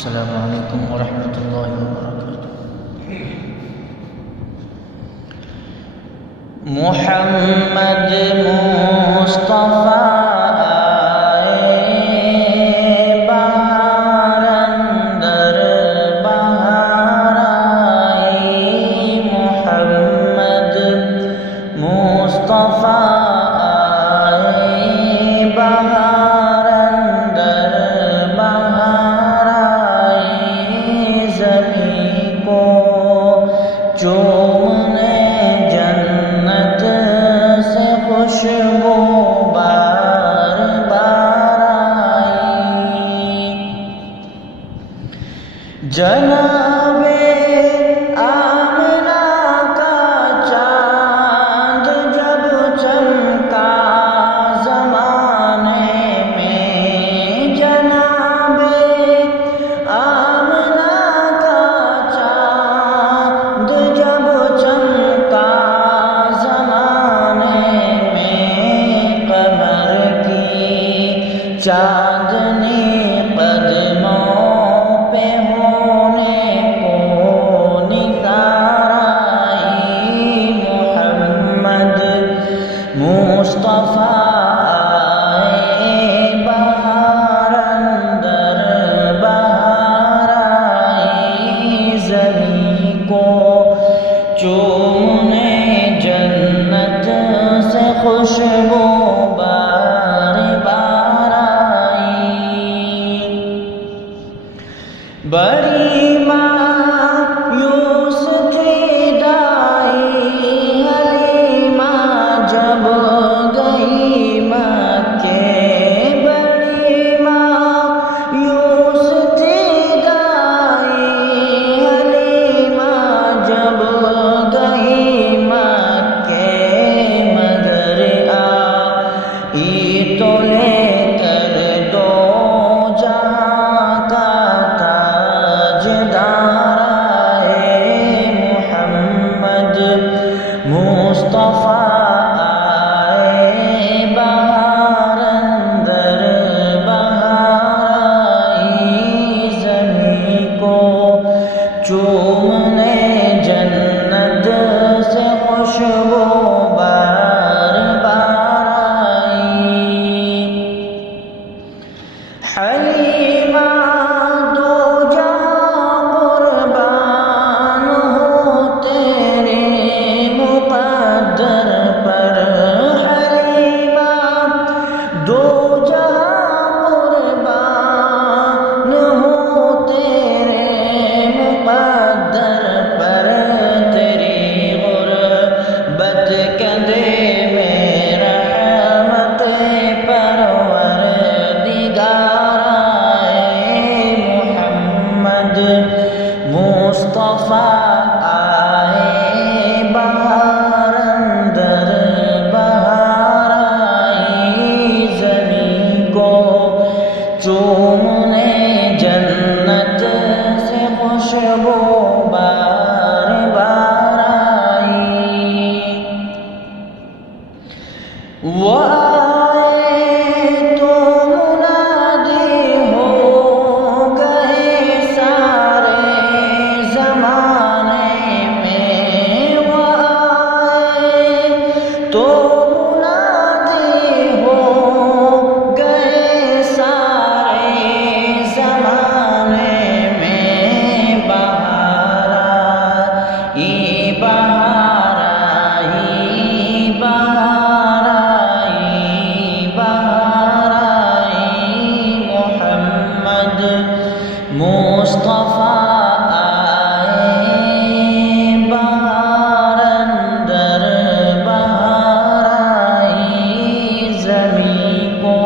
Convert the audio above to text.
السلام علیکم ورحمۃ اللہ وبرکاتہ۔ محمد مصطفیٰ جناب آمنہ کا چاند جب چمکا زمانے میں، جناب آمنہ کا چاند جب چمکا زمانے میں، قمر کی چاندنی قدموں خوشبو بار بار آئی، بڑی مایوس تھی دائی حلیمہ جب گئی مکے، بڑی مایوس تھی دائی حلیمہ جب گئی مکے، تو لے کر دو جہاں کا تاجدار آئے، محمد مصطفیٰ آئے، بہار اندر بہار آئی، زمین کو چومنے جنت سے خوشبو حلیمہ دو جہاں قربان ہو تیرے مقدر پر، حلیمہ دو جہاں قربان ہو تیرے مقدر پر، تیری غربت کندھے میں رحمت مصطفیٰ آئے، بہار اندر بہار آئی، زمین کو چومنے جنت سے خوشبو بار بار آئی، وہ مصطفیٰ آئے، بہار اندر بہار آئی، زمین کو